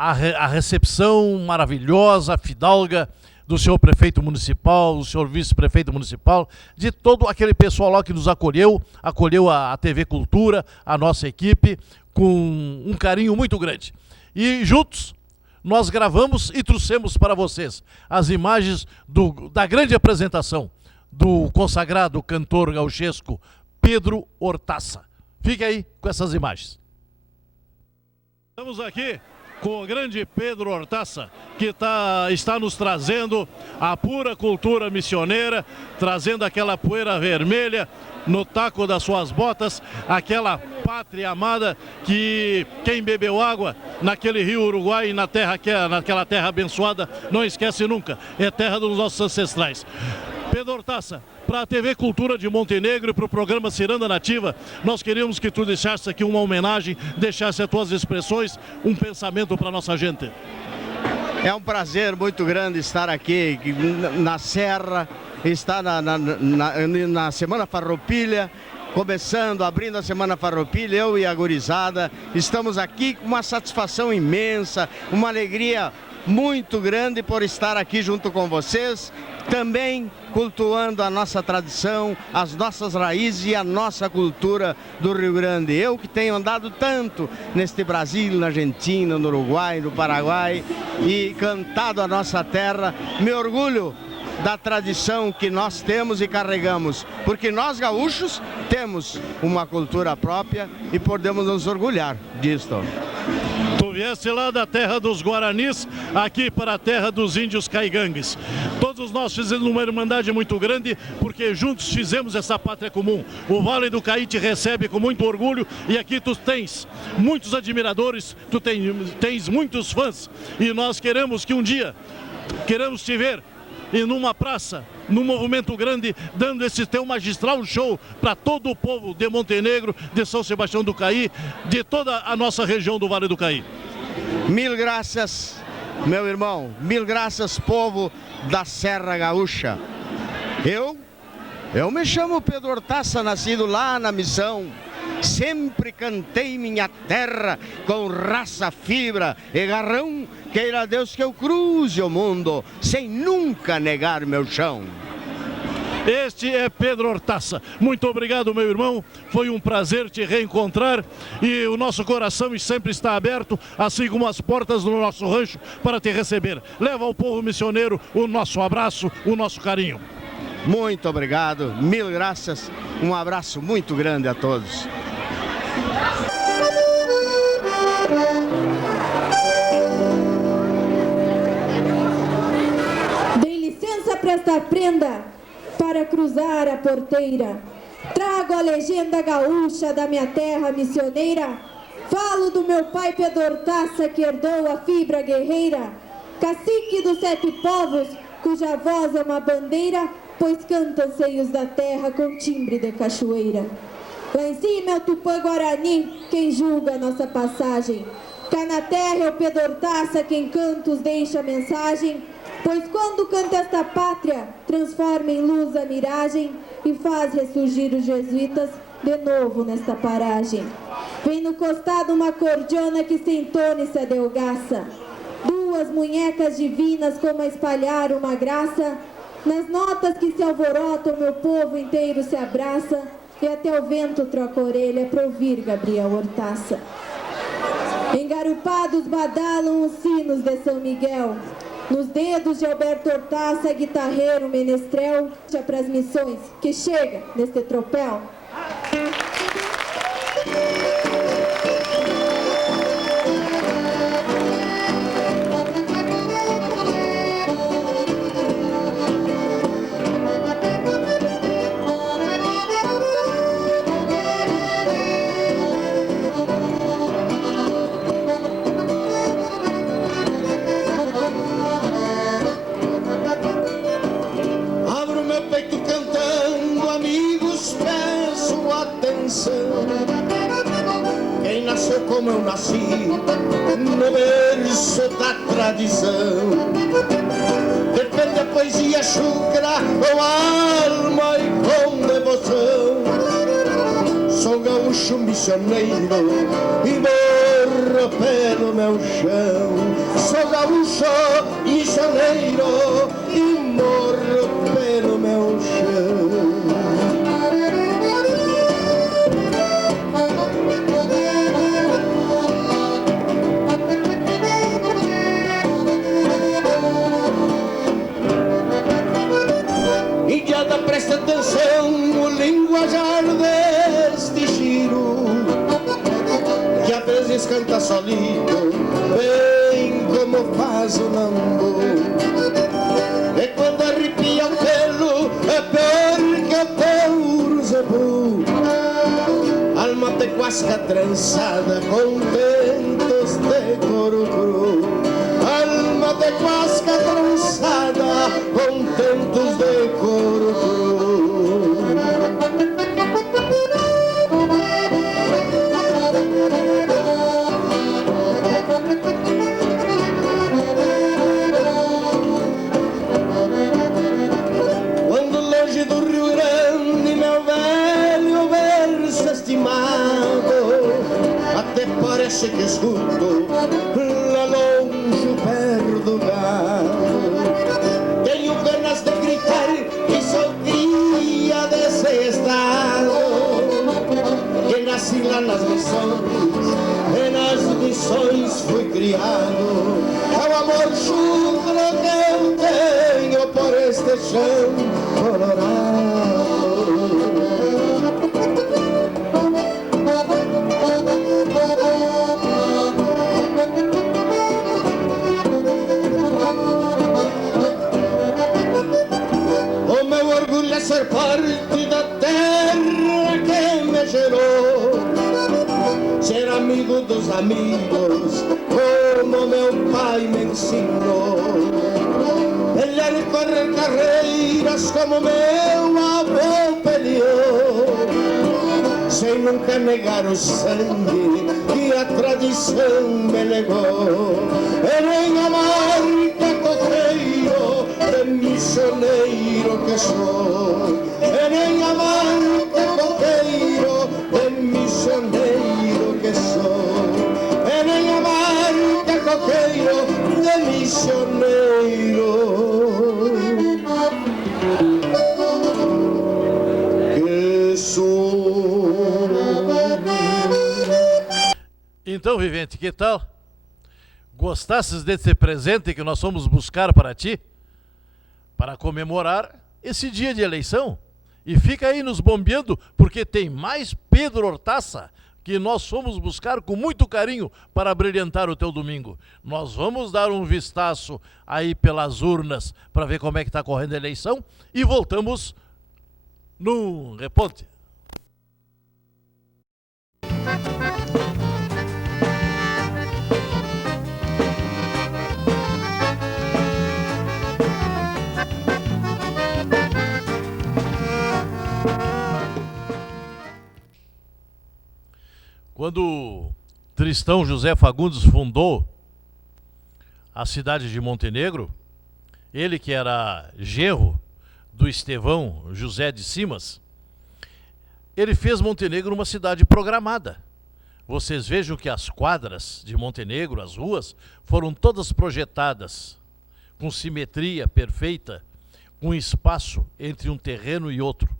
a recepção maravilhosa, fidalga, do senhor prefeito municipal, do senhor vice-prefeito municipal, de todo aquele pessoal lá que nos acolheu a TV Cultura, a nossa equipe, com um carinho muito grande. E juntos nós gravamos e trouxemos para vocês as imagens da grande apresentação do consagrado cantor gauchesco Pedro Hortaça. Fique aí com essas imagens. Estamos aqui com o grande Pedro Hortaça, que está nos trazendo a pura cultura missioneira, trazendo aquela poeira vermelha no taco das suas botas, aquela pátria amada que quem bebeu água naquele rio Uruguai, naquela terra abençoada, não esquece nunca, é terra dos nossos ancestrais. Pedro Hortaça, para a TV Cultura de Montenegro e para o programa Ciranda Nativa, nós queríamos que tu deixasse aqui uma homenagem, deixasse as tuas expressões, um pensamento para a nossa gente. É um prazer muito grande estar aqui na Serra, estar na Semana Farroupilha, abrindo a Semana Farroupilha, eu e a gurizada. Estamos aqui com uma satisfação imensa, uma alegria muito grande por estar aqui junto com vocês, também cultuando a nossa tradição, as nossas raízes e a nossa cultura do Rio Grande. Eu que tenho andado tanto neste Brasil, na Argentina, no Uruguai, no Paraguai e cantado a nossa terra, me orgulho da tradição que nós temos e carregamos, porque nós gaúchos temos uma cultura própria e podemos nos orgulhar disto. Tu vieste lá da terra dos Guaranis, aqui para a terra dos índios caigangues. Todos nós fizemos uma irmandade muito grande, porque juntos fizemos essa pátria comum. O Vale do Caí te recebe com muito orgulho e aqui tu tens muitos admiradores, tu tens muitos fãs. E nós queremos que um dia, queremos te ver e numa praça, num movimento grande, dando esse teu magistral show para todo o povo de Montenegro, de São Sebastião do Caí, de toda a nossa região do Vale do Caí. Mil graças, meu irmão, mil graças, povo da Serra Gaúcha. Eu me chamo Pedro Hortaça, nascido lá na Missão. Sempre cantei minha terra com raça, fibra e garrão. Queira Deus que eu cruze o mundo sem nunca negar meu chão. Este é Pedro Hortaça. Muito obrigado, meu irmão. Foi um prazer te reencontrar e o nosso coração sempre está aberto, assim como as portas do nosso rancho, para te receber. Leva ao povo missioneiro o nosso abraço, o nosso carinho. Muito obrigado, mil graças. Um abraço muito grande a todos. Dei licença para esta prenda para cruzar a porteira. Trago a legenda gaúcha da minha terra missioneira. Falo do meu pai Pedro Hortaça, que herdou a fibra guerreira. Cacique dos 7 povos, cuja voz é uma bandeira, pois canta anseios da terra com timbre de cachoeira. Lá em cima é o Tupã-Guarani, quem julga a nossa passagem. Cá na terra é o Pedro Hortaça, quem cantos deixa a mensagem. Pois quando canta esta pátria, transforma em luz a miragem e faz ressurgir os jesuítas de novo nesta paragem. Vem no costado uma cordiona que se entone e se adelgaça. Duas munhecas divinas como a espalhar uma graça. Nas notas que se alborotam, meu povo inteiro se abraça. E até o vento troca a orelha para ouvir Gabriel Hortaça. Engarupados badalam os sinos de São Miguel. Nos dedos de Alberto Hortaça, guitarreiro, menestrel, para as missões que chega neste tropel. Quem nasceu como eu nasci, no berço da tradição, depende a poesia chucra com alma e com devoção. Sou gaúcho missioneiro e morro pelo meu chão. Sou gaúcho missioneiro e morro pelo meu chão. Presta atenção no linguajar deste giro, que às vezes canta solito, bem como faz o nambu. E quando arrepia o pelo, é pior que o teu zebu. Alma de guasca trançada, com ventos de couro cru. Alma de guasca trançada, com tentos de couro cru. Quando longe do Rio Grande, meu velho verso estimado, até parece que escuto lá longe o perro do gado. Tenho ganas de gritar que sou cria desse estado, que nasci lá nas missões, e nas missões fui criado. É o amor chucro que eu tenho por este chão colorado. Ser parte da terra que me gerou, ser amigo dos amigos, como meu pai me ensinou, pelear e correr carreiras como meu avô peleou, sem nunca negar o sangue que a tradição me legou. Era em Amarga coqueiro, de missioneiro que sou. Era em Amarga coqueiro, de missioneiro que sou. Era em Amarga coqueiro, de missioneiro que sou. Então, Vivente, que tal? Gostasses desse presente que nós fomos buscar para ti? Para comemorar esse dia de eleição? E fica aí nos bombeando, porque tem mais Pedro Hortaça que nós fomos buscar com muito carinho para brilhantar o teu domingo. Nós vamos dar um vistaço aí pelas urnas para ver como é que está correndo a eleição e voltamos no Reponte. Tristão José Fagundes fundou a cidade de Montenegro, ele que era genro do Estevão José de Simas, ele fez Montenegro uma cidade programada. Vocês vejam que as quadras de Montenegro, as ruas, foram todas projetadas com simetria perfeita, com espaço entre um terreno e outro.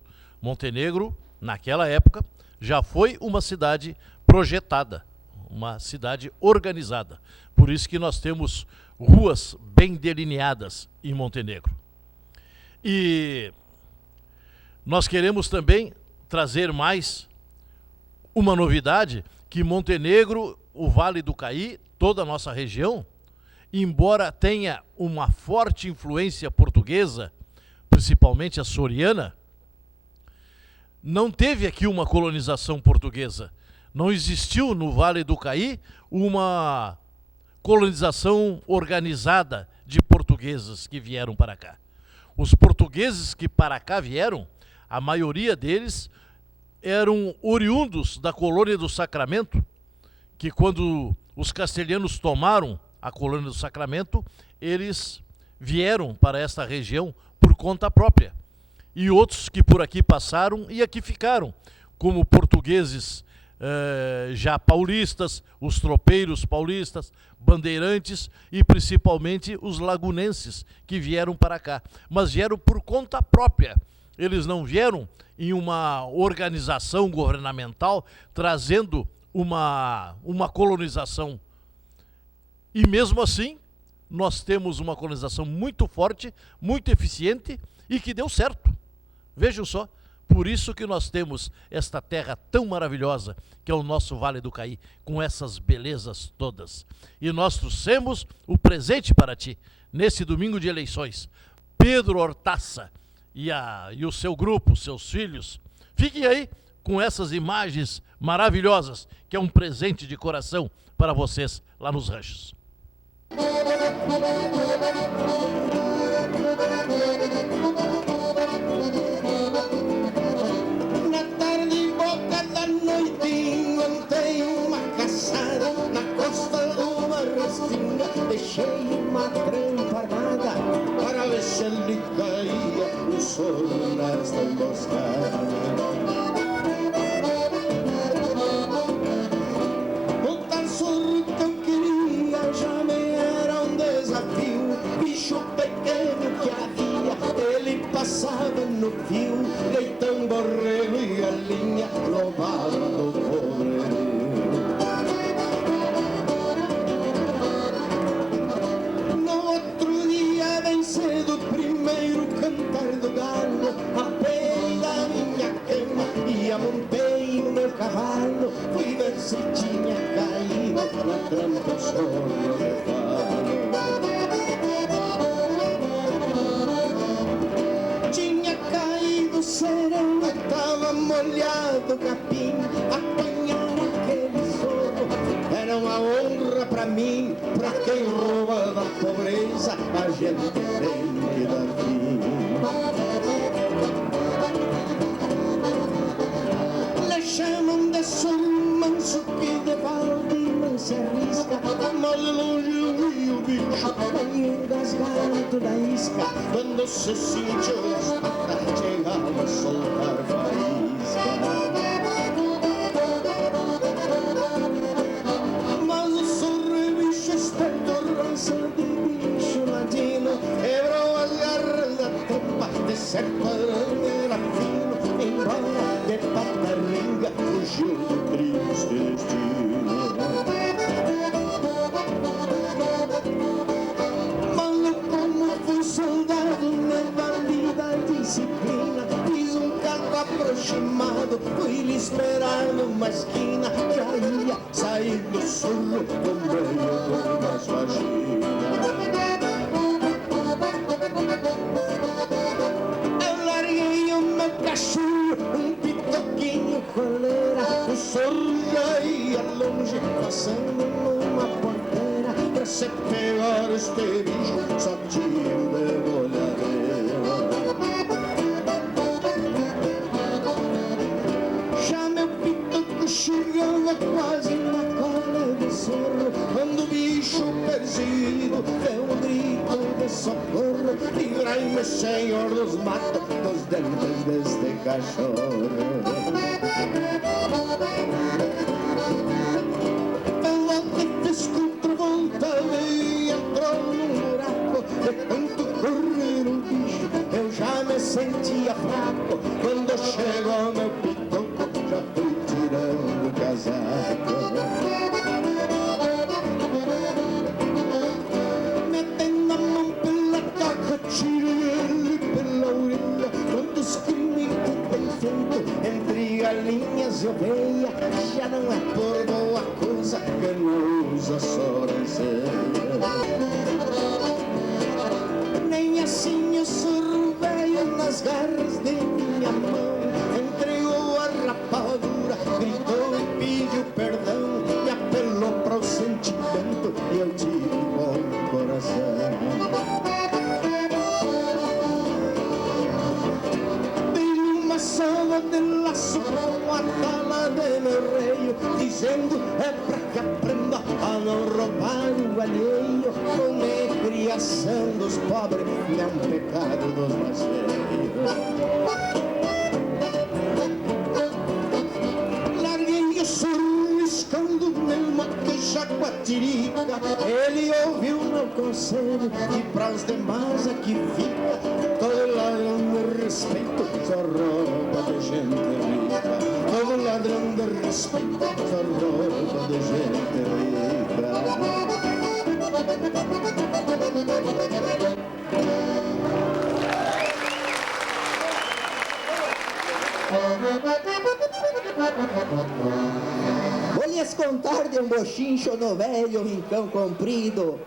Montenegro, naquela época, já foi uma cidade projetada, uma cidade organizada. Por isso que nós temos ruas bem delineadas em Montenegro. E nós queremos também trazer mais uma novidade, que Montenegro, o Vale do Caí, toda a nossa região, embora tenha uma forte influência portuguesa, principalmente a açoriana, não teve aqui uma colonização portuguesa. Não existiu no Vale do Caí uma colonização organizada de portugueses que vieram para cá. Os portugueses que para cá vieram, a maioria deles eram oriundos da colônia do Sacramento, que quando os castelhanos tomaram a colônia do Sacramento, eles vieram para esta região por conta própria. E outros que por aqui passaram e aqui ficaram, como portugueses já paulistas, os tropeiros paulistas, bandeirantes e principalmente os lagunenses que vieram para cá. Mas vieram por conta própria. Eles não vieram em uma organização governamental trazendo uma colonização. E mesmo assim, nós temos uma colonização muito forte, muito eficiente e que deu certo. Vejam só, por isso que nós temos esta terra tão maravilhosa, que é o nosso Vale do Caí, com essas belezas todas. E nós trouxemos o presente para ti, nesse domingo de eleições. Pedro Hortaça e o seu grupo, seus filhos, fiquem aí com essas imagens maravilhosas, que é um presente de coração para vocês lá nos ranchos. Na tarde e boca da noitinha tem uma caçada na costa de uma restinga. Deixei uma trampa armada para ver se ele caía o sol nesta emboscada. O tal sorro que eu queria já me era um desafio. Bicho pequeno que havia, ele passava no fio, leitão, borrego e galinha, roubava do pobre. No outro dia, bem cedo, primeiro cantar do galo, apei da minha cama e amontei no meu cavalo. Fui ver se tinha caído na trampa o sonho de falo. Tinha caído sereno, estava molhado o capim. Apanhar aquele soro era uma honra pra mim. Pra quem rouba da pobreza, a gente tem que dar fim. Le chamam de sorro manso que de balde não se arrisca. Mas longe o rio, bicho, vai engasgado da isca. Quando se sentiu espantar, chegava a soltar faísca. Mas o sorro é bicho esperto, rança de bicho latino, quebrou as garras da tampa, de certo era fino, embora de pata ringa, fugiu do triste destino. Soldado na valida disciplina, fiz um carro aproximado, fui lhe esperar numa esquina. Já ia sair do surro no meio das vaginas. Eu larguei o meu cachorro, um pitoquinho coleira. O sorro já ia longe, passando numa porteira. Pra se pegar este bicho, só tiro de bolhadeira. Já meu pitoco chegava quase na cola bicho perdido, deu um grito de socorro, livrai-me, Senhor dos matos, dos dentes deste cachorro. Pelote fez contra volta e entrou num buraco, de tanto correr o bicho, eu já me sentia fraco. Quando chegou meu pitoco, já fui tirando o casaco. Metendo a mão pela toca, tirei ele pela orelha. Quantos crimes que tem feito entre galinhas e ovelha, já não é por boa coisa que não usa sobrancelha. Nem assim o sorro veio nas garras de minha mão, entregou a rapadura, gritou e pediu perdão, me apelou para o sentimento e eu tive bom coração. Dei uma salva de laço com a tala de meu reio, dizendo é pra que aprenda a não roubar o alheio. Comer criação dos pobres não é um pecado dos mais feios. Larguei o sorro escando meu mate jaguatirica, ele ouviu meu conselho e para os demais aqui fica. Todo ladrão de respeito só rouba de gente rica. Todo ladrão de respeito só rouba de gente rica. Vou lhes contar de um bochincho no velho rincão comprido.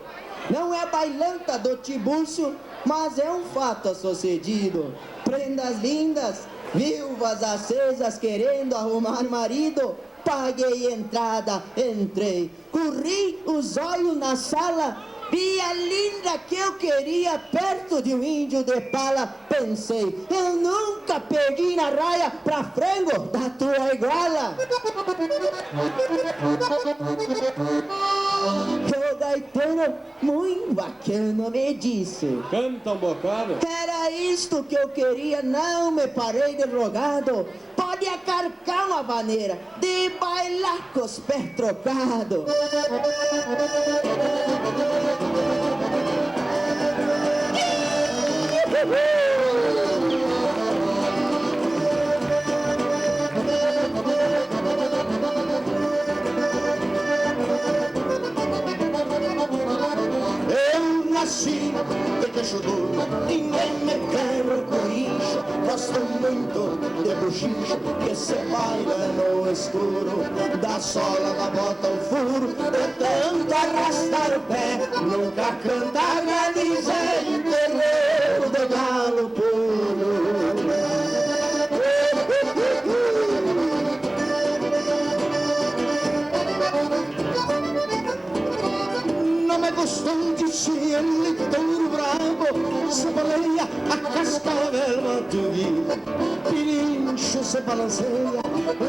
Não é bailanta do Tibúrcio, mas é um fato sucedido. Prendas lindas, viúvas acesas querendo arrumar marido. Paguei entrada, entrei, corri os olhos na sala, vi a linda que eu queria perto de um índio de pala. Pensei, eu nunca perdi na raia pra frango da tua iguala. O gaiteiro muito bacana me disse, canta um bocado. Era isto que eu queria, não me parei de rogado. Pode acarcar uma vaneira de bailar com os pés trocados. Eu nasci de queixo duro, ninguém me quebra o coincho. Gosto muito de buchincho que se baila no escuro. Da sola da bota o furo, de tanto arrastar o pé, nunca canta galizé em terreiro de galo puro. Não me gostou de ser ele touro bravo, se baleia a cascavel mantuguinho. Pirincho se balanceia,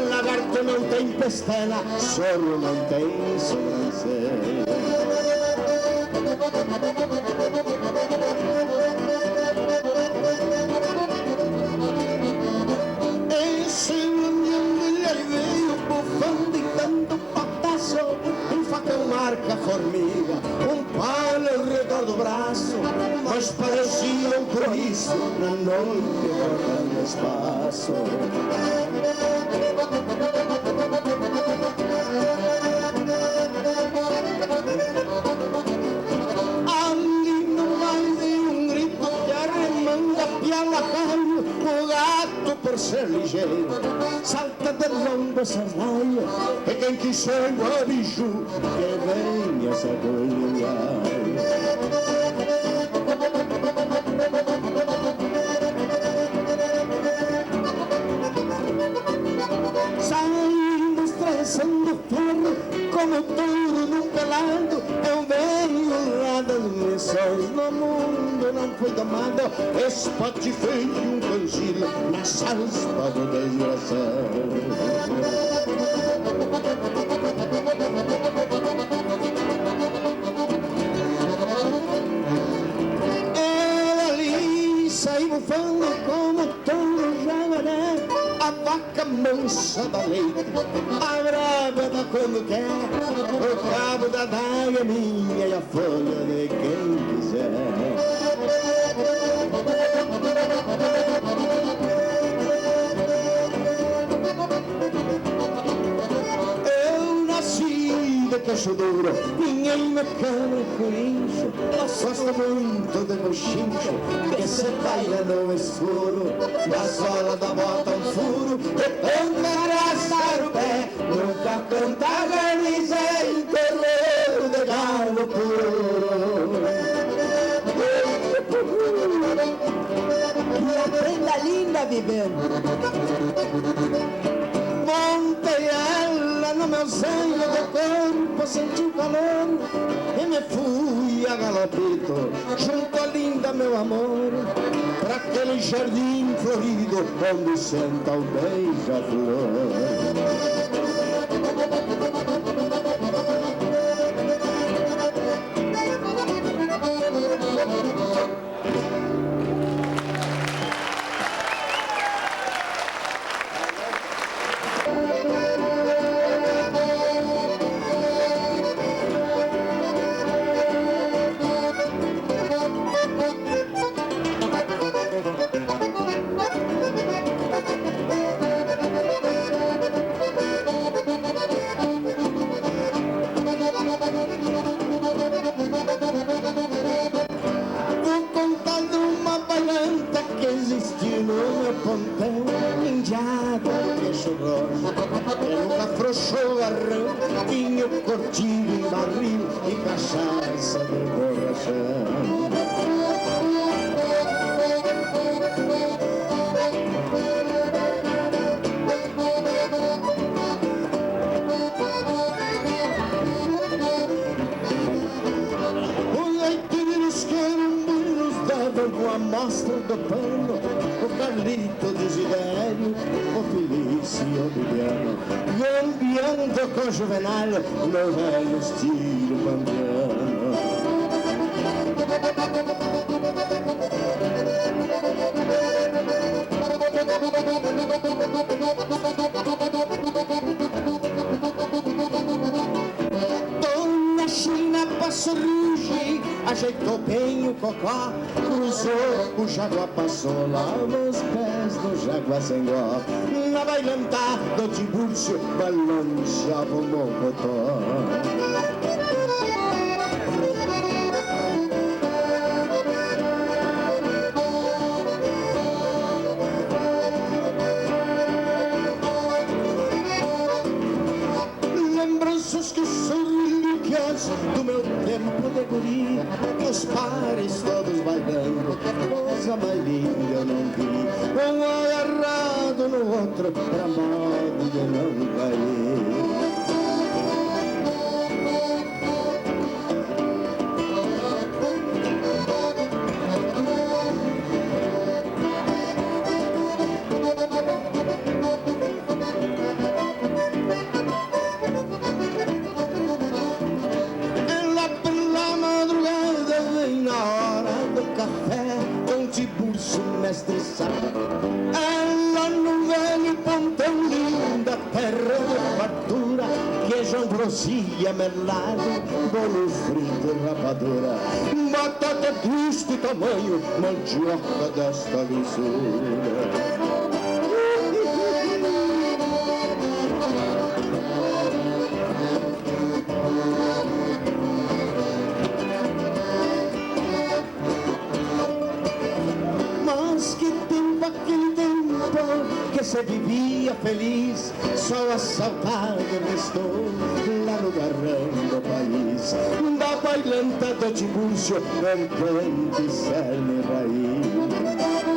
lagarto não tem pestana, sorro não tem sobrancelha. Esse mulher veio bufando e dando pataço, um facão marca formiga, um palho ao redor do braço, mas parecia um coice na noite cortando espaço. Ali no meio de um grito de arremanga piala caio, o gato por ser ligeiro salta de longo sarnaio, e quem quiser guariju que venha se agulhar. Saindo estressando ferro como touro num pelado, eu venho lá das missões no mundo não foi domado, espatifei um canjilo na salsa do desgraçado. mansa da leite, a brava da quando quer, o cabo da daga é minha e a folha de quem quiser. Cachoeira, ninguém me cana e corincho, gosto muito de bochincho, que se baila no escuro, na sola da bota um furo, e tanta graça o pé, nunca canta garnizei, terreiro de galo puro. E a prenda linda vivendo, montei ela no meu sangue do corpo, senti o calor e me fui a galopito junto a linda meu amor, pra aquele jardim florido onde senta o beija-flor. Com Juvenal, no velho estilo pampiano. Dona China passou ruge, ajeitou bem o cocó, cruzou, o jaguar passou lá nos pés do jaguar sem gó. Na bailantada de Tiburcio balançava o mocotó. Lembranças que são relíquias do meu tempo de guri, os pares todos bailando, coisa mais linda eu não vi, um agarrado no outro pra modo de não cair. Ela no velho pontão linda, terra de fartura, queijo, ambrosia, melado, bolo frito e rapadura, batata deste tamanho, mandioca desta lisura. Que se vivia feliz, só assaltado restou lá no garrão do país, da bailanta do Tiburcio, vertente, cerne, raiz.